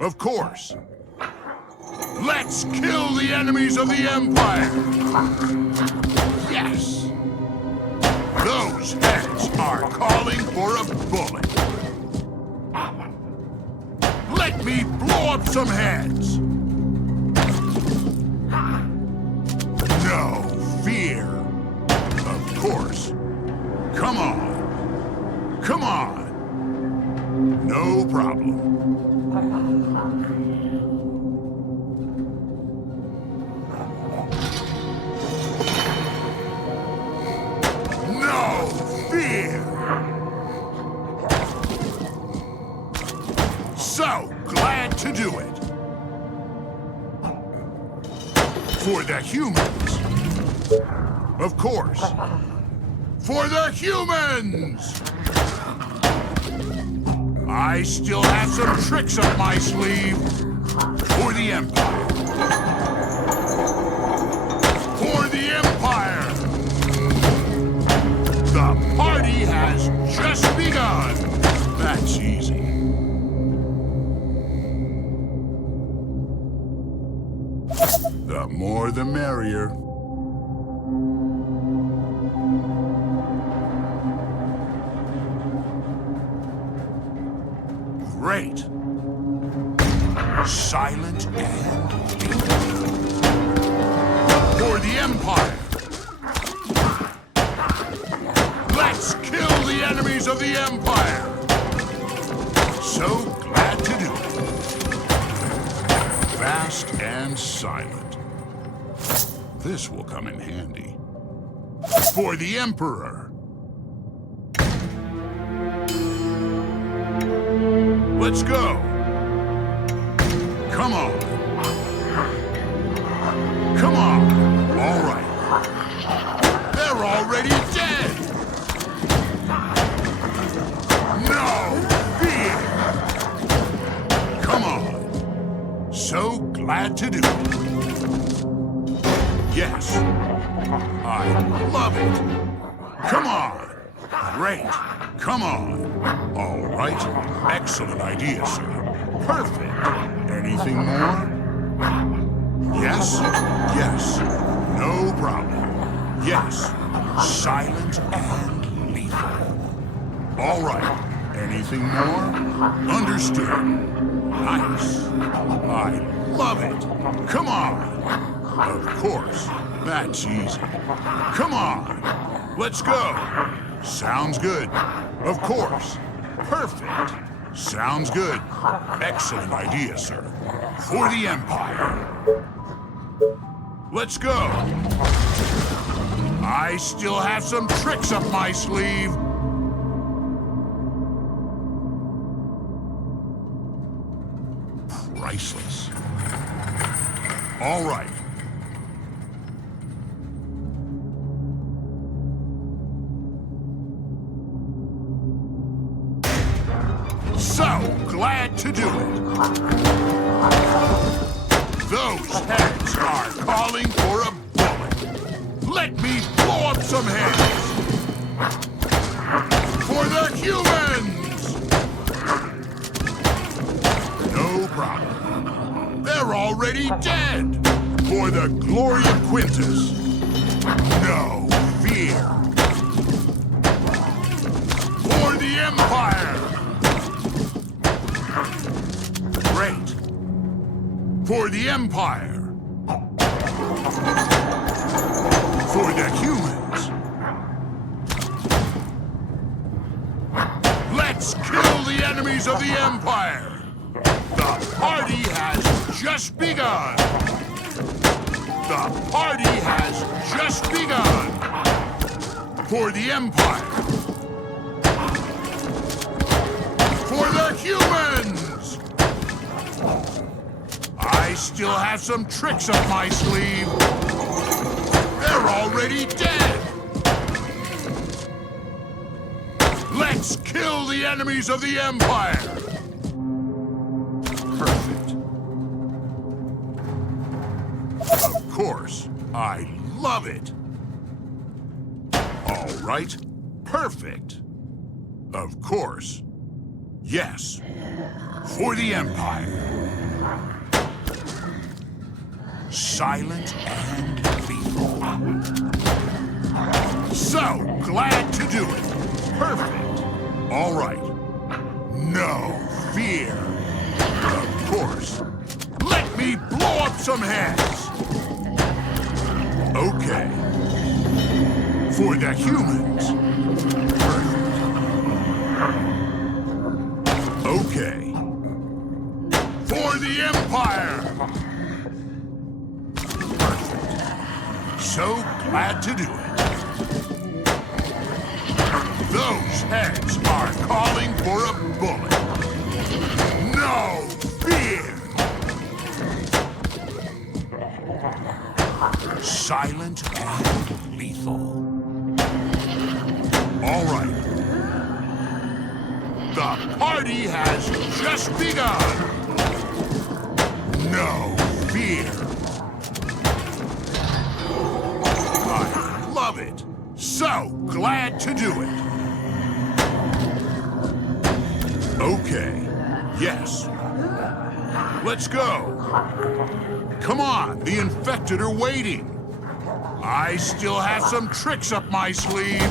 Of course. Let's kill the enemies of the Empire! Yes! Those heads are calling for a bullet. Let me blow up some heads! No fear. Of course. Come on. Come on. No problem. No fear. So glad to do it. For the humans. Of course. For the humans! I still have some tricks up my sleeve. For the Empire. For the Empire! The party has just begun. That's easy. The more the merrier. Great. Silent and for the Empire. Let's kill the enemies of the Empire. So glad to do it. Fast and silent. This will come in handy. For the Emperor. Let's go. Come on. Come on. All right. They're already dead. No fear. Come on. So glad to do it. Yes. I love it. Come on. Great. Come on. All right. Excellent idea, sir. Perfect. Anything more? Yes? Yes. No problem. Yes. Silent and lethal. All right. Anything more? Understood. Nice. I love it. Come on. Of course. That's easy. Come on. Let's go. Sounds good. Of course. Perfect. Sounds good. Excellent idea, sir. For the Empire. Let's go. I still have some tricks up my sleeve. Priceless. All right. So glad to do it. Those heads are calling for a bullet. Let me blow up some heads. For the humans! No problem. They're already dead. For the glory of Quintus. No fear. For the Empire. Great. For the Empire. For the humans. Let's kill the enemies of the Empire. The party has just begun. The party has just begun. For the Empire. For the humans. I still have some tricks up my sleeve. They're already dead. Let's kill the enemies of the Empire. Perfect. Of course, I love it. All right, perfect. Of course. Yes. For the Empire. Silent and lethal. So glad to do it. Perfect. All right. No fear. Of course. Let me blow up some heads. Okay. For the humans. Perfect. Okay. For the Empire. Perfect. So glad to do it. Those heads are calling for a bullet. No fear! Silent and lethal. All right. The party has just begun. No fear. I love it. So glad to do it. Okay. Yes. Let's go. Come on, the infected are waiting. I still have some tricks up my sleeve.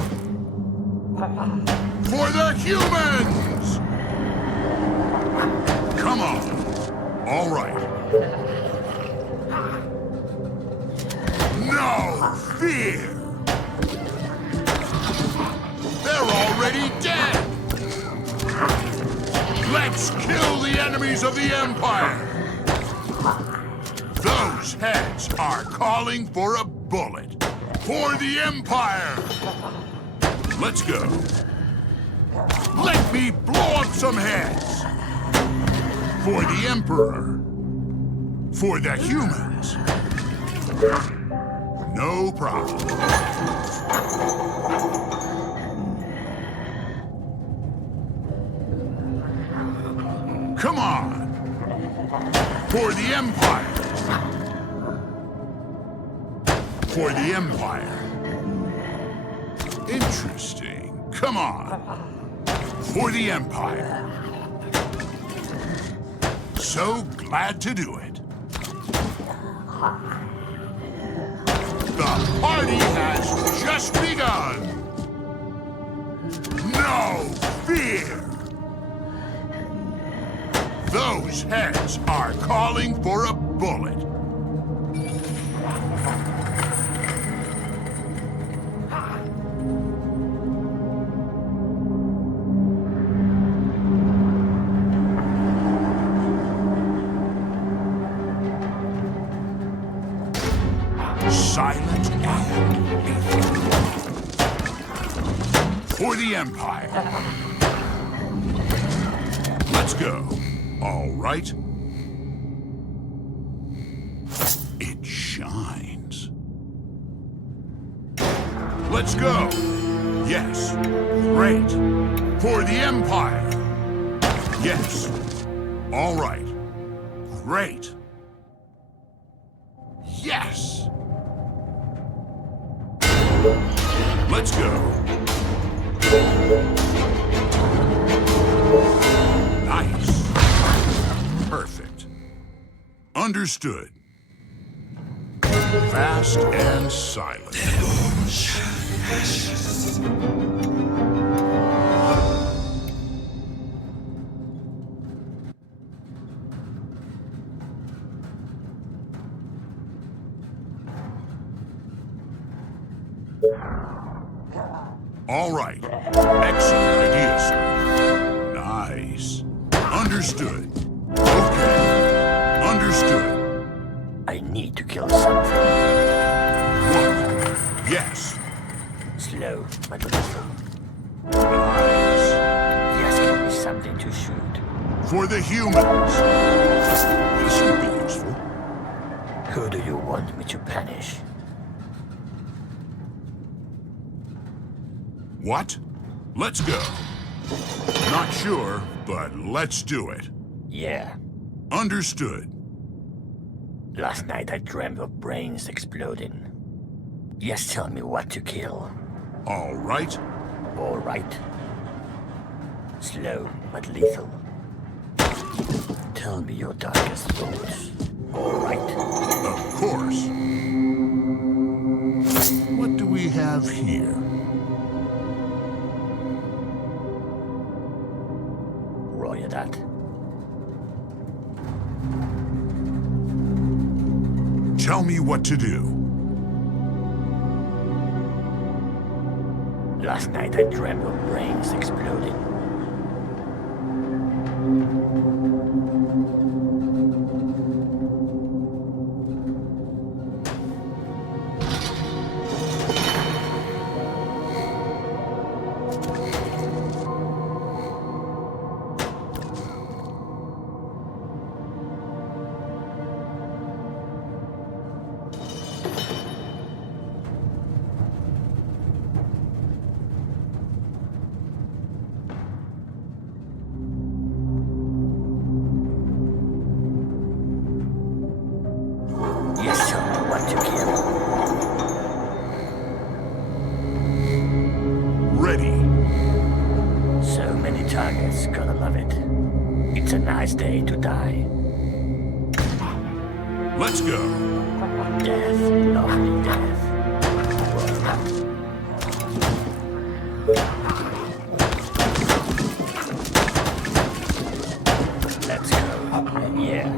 For the humans! Come on. All right. No fear! They're already dead! Let's kill the enemies of the Empire! Those heads are calling for a bullet. For the Empire! Let's go. Let me blow up some heads! For the Emperor. For the humans. No problem. Come on! For the Empire! For the Empire. Interesting. Come on. For the Empire. So glad to do it. The party has just begun. No fear. Those heads are calling for a bullet. Silent and lethal. For the Empire. Let's go. All right. It shines. Let's go. Yes. Great. For the Empire. Yes. All right. Great. Yes. Let's go. Nice. Perfect. Understood. Fast and silent. All right. Excellent idea, sir. Nice. Understood. Okay. Understood. I need to kill something. What? Yes. Slow, but lethal. Nice. Just give me something to shoot. For the humans. This would be useful. Who do you want me to punish? What? Let's go. Not sure, but let's do it. Yeah. Understood. Last night I dreamt of brains exploding. Just tell me what to kill. All right. All right. Slow. but lethal. Tell me your darkest thoughts. All right. Of course. What do we have here? Roger that. Tell me what to do. Last night I dreamt of brains exploding. Yes, tell me what to kill. Ready. So many targets, gotta love it. It's a nice day to die. Let's go. Death, lovely death. Let's go. Yeah.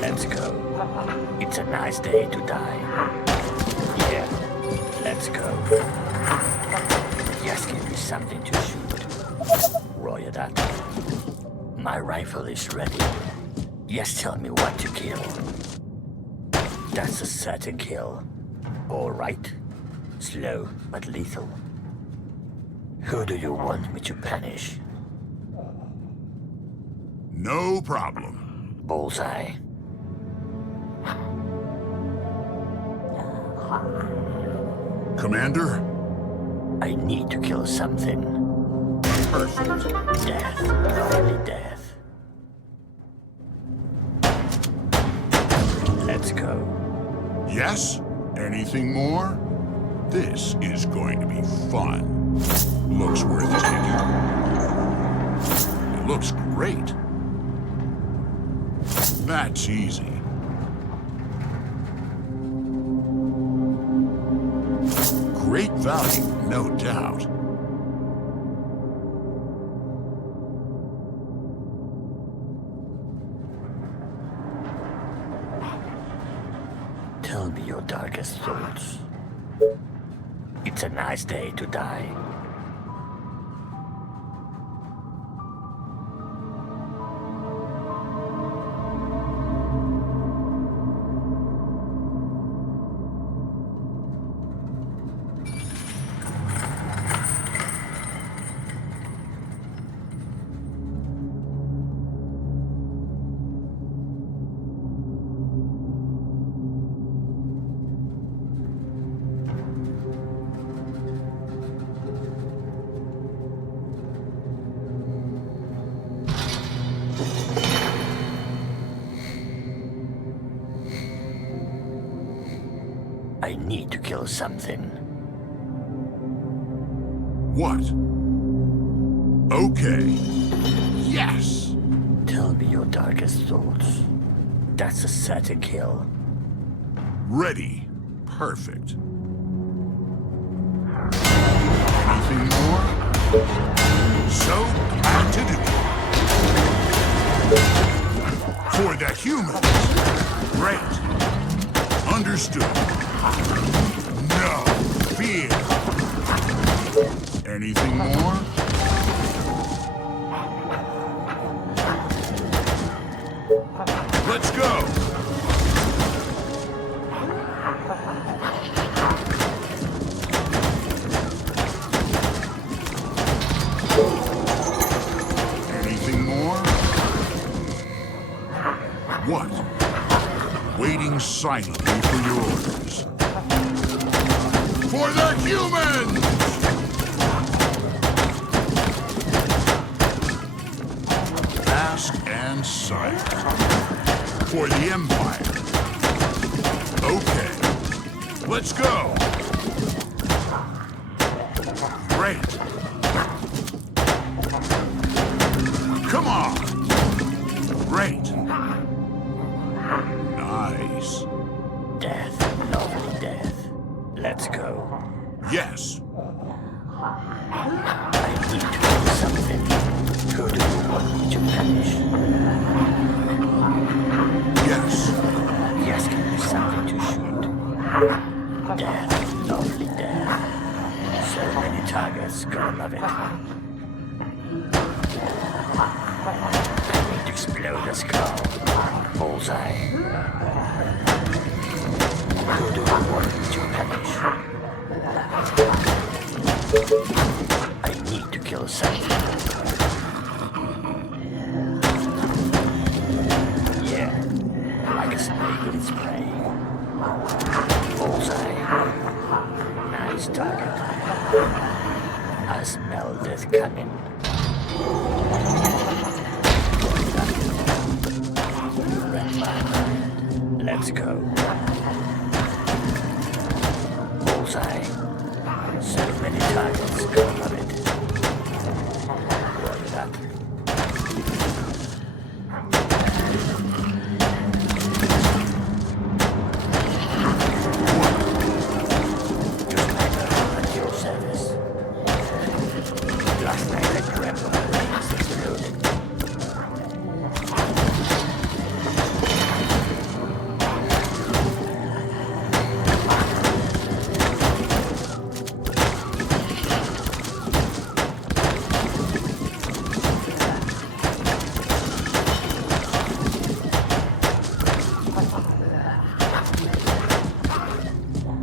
Let's go. It's a nice day to die. Yeah. Let's go. Just give me something to shoot. Roger that. My rifle is ready. Just tell me what to kill. That's a certain kill. All right. Slow but lethal. Who do you want me to punish? No problem. Bullseye. Commander? I need to kill something. Perfect. Death, lovely death. Let's go. Yes? Anything more? This is going to be fun. Looks worth taking. It looks great. That's easy. Great value, no doubt. Tell me your darkest thoughts. It's a nice day to die. I need to kill something. What? Okay. Yes! Tell me your darkest thoughts. That's a certain kill. Ready. Perfect. Anything more? So glad to do it. For the humans. Great. Understood. No fear. Anything more? Let's go. Anything more? What? Waiting silently for your orders. For the humans! Fast and silent. For the Empire. Okay, let's go. Great. Come on. Great. Nice. Death, lovely death. Let's go. Yes. I need to do something. Who do you want me to punish? Yes. Yes, give me something to shoot. Death, lovely death. So many targets, gonna love it. I need to explode the skull. Bullseye. Who do you want me to punish? I need to kill something. Yeah, like a snake with its prey. Bullseye. Nice target. I smell death coming. You read my mind. Let's go. Bullseye. So many targets, gonna love it. Roll it up. Your sniper at your service. Last night I dreamt of brains exploding.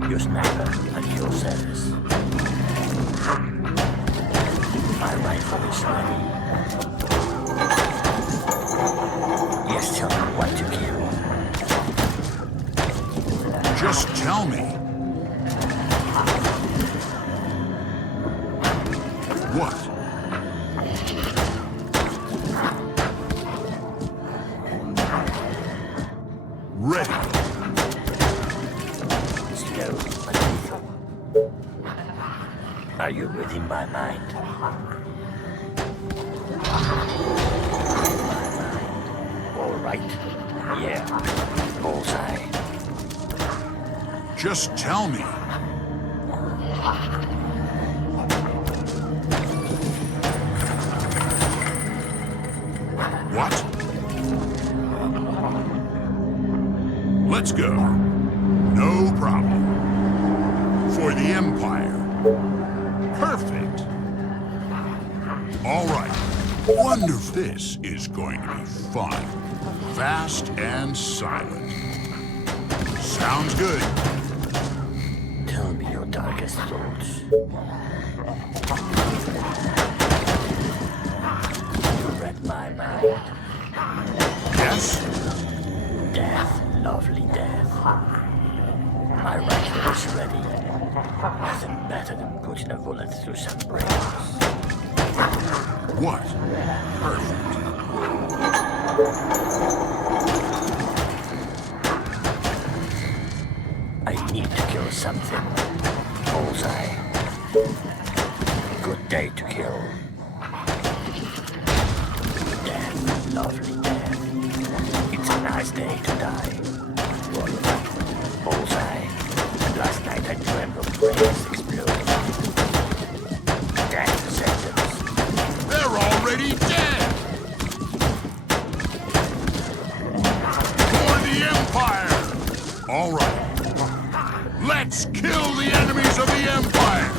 Your sniper at your service. My rifle is ready. Yes, tell me what to kill. Just tell me. What? Ready. Slow but lethal. Are you reading my mind? All right. Yeah. Bullseye. Just tell me. What? Let's go. No problem. For the Empire. Perfect. All right. Wonderful. This is going to be fun. Fast and silent. Sounds good. Tell me your darkest thoughts. You read my mind. Yes? Death, lovely death. My rifle is ready. Nothing better than putting a bullet through some brains. What? Perfect. I need to kill something. Bullseye. Good day to kill. Death, lovely death. It's a nice day to die. Roll it up. Bullseye. Last night I dreamt of brains exploding. Death sentence. They're already dead! For the Empire! All right. Let's kill the enemies of the Empire!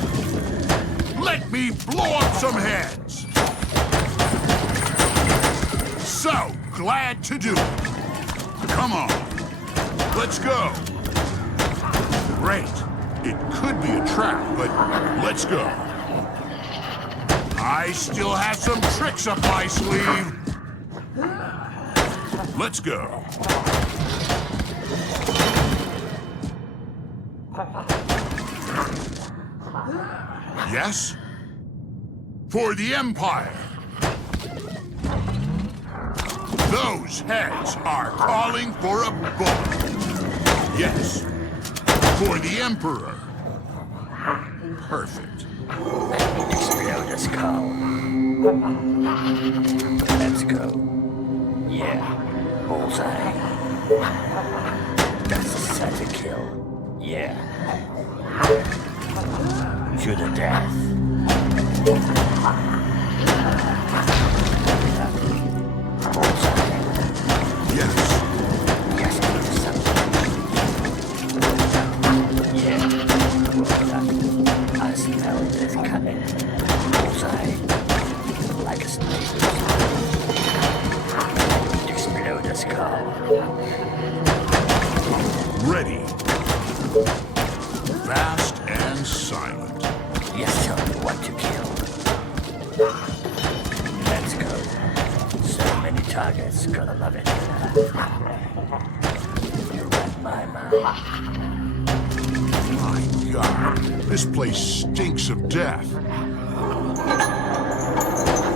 Let me blow up some heads! So glad to do it. Come on. Let's go. Great. It could be a trap, but let's go. I still have some tricks up my sleeve. Let's go. Yes? For the Empire. Those heads are calling for a bullet. Yes. For the Emperor. Perfect. Explode this skull. Let's go. Yeah. Bullseye. That's a set to kill. Yeah. To the death. Bullseye. Yes. Yes, give me something. Yeah. Bullseye. I smell this coming. Bullseye. Like a snake. Explode the skull. Ready. Fast and silent. Yes, tell me what to kill. Let's go. So many targets, gonna love it. You read my mind. My God, this place stinks of death.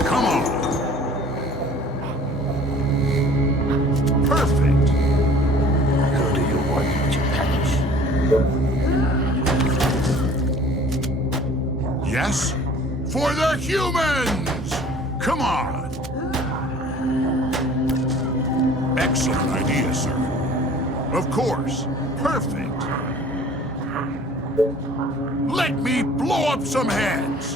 Come on. Perfect. Who do you want me to punish? Yes? For the humans! Come on! Excellent idea, sir. Of course. Perfect. Let me blow up some heads!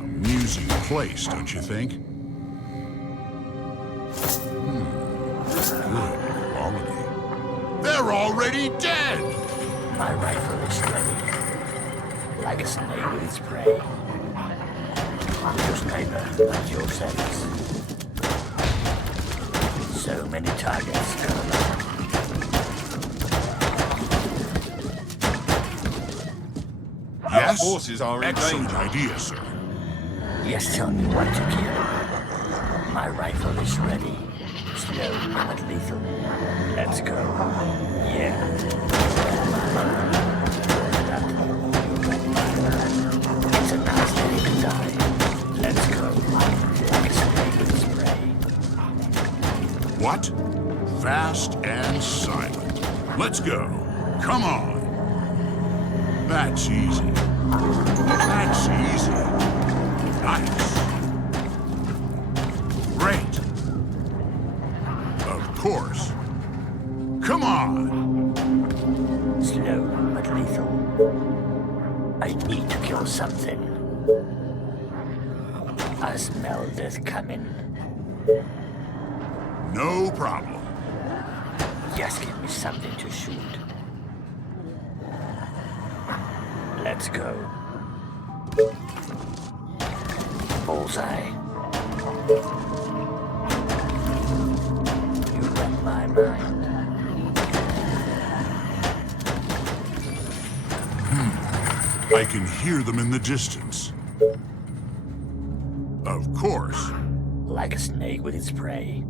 Amusing place, don't you think? Good quality. They're already dead! My rifle is ready. Like a snake with its prey. Your sniper at your service. So many targets, Colonel. Yes? Our forces are in Excellent danger. idea, sir. Yes, tell me what to kill. My rifle is ready. Slow but lethal. Let's go. Yeah. It's a nice day to die. Let's go. Like a snake with its prey. What? Fast and silent. Let's go. Come on. That's easy. That's easy. Nice. Great. Of course. Come on. Slow but lethal. I need to kill something. I smell this coming. No problem. Just give me something to shoot. Let's go. Bullseye. You read my mind. I can hear them in the distance. Of course. Like a snake with its prey.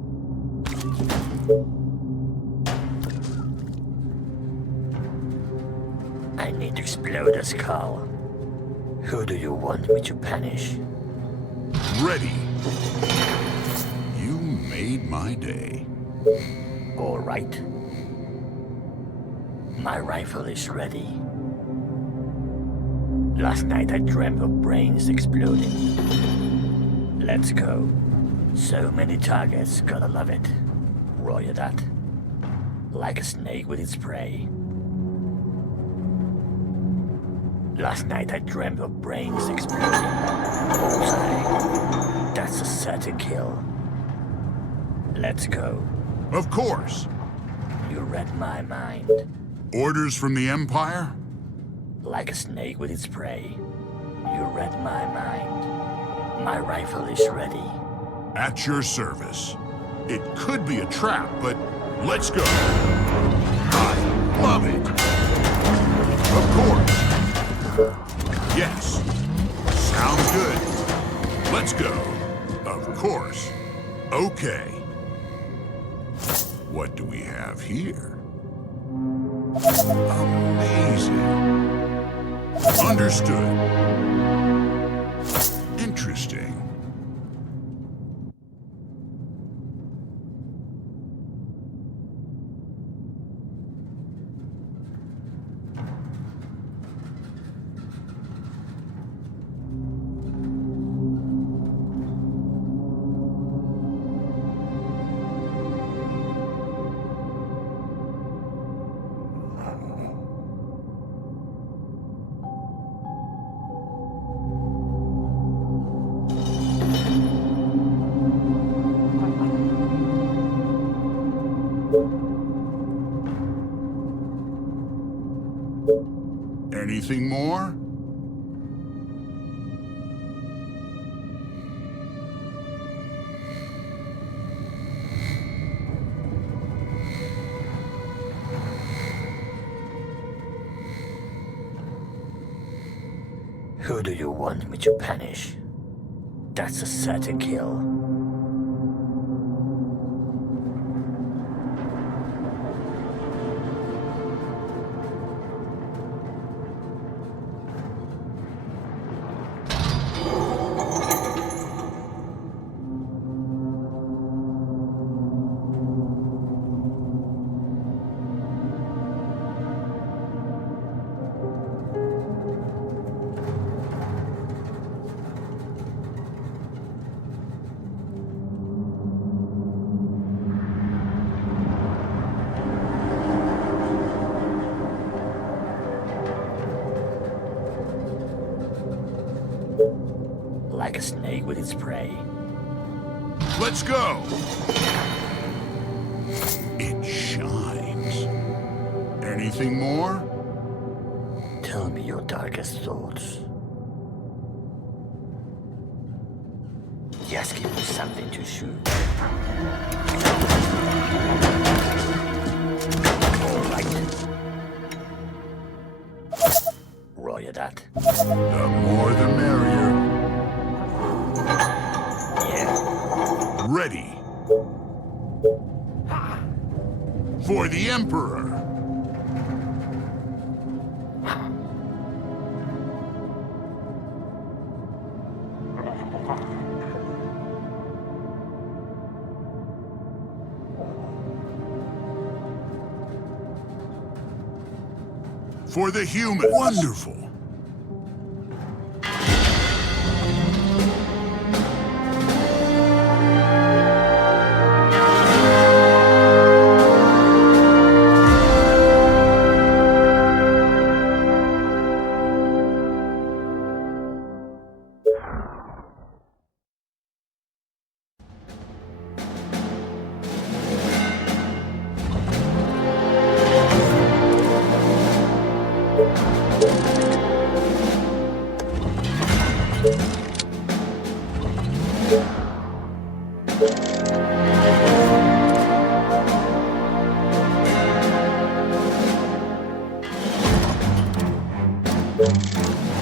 I need to explode a skull. Who do you want me to punish? Ready. You made my day. All right. My rifle is ready. Last night I dreamt of brains exploding. Let's go. So many targets, gotta love it. Roger that. Like a snake with its prey. Last night I dreamt of brains exploding. Bullseye. That's a certain kill. Let's go. Of course. You read my mind. Orders from the Empire? Like a snake with its prey. You read my mind. My rifle is ready. At your service. It could be a trap, but let's go. I love it. Of course. Yes. Sounds good. Let's go. Of course. Okay. What do we have here? Amazing. Understood. Interesting. Anything more? Who do you want me to punish? That's a certain kill. Like a snake with its prey. Let's go! It shines. Anything more? Tell me your darkest thoughts. Just give me something to shoot. All right. Roger that. The more the merrier. Yeah. Ready. For the Emperor. For the human. Wonderful.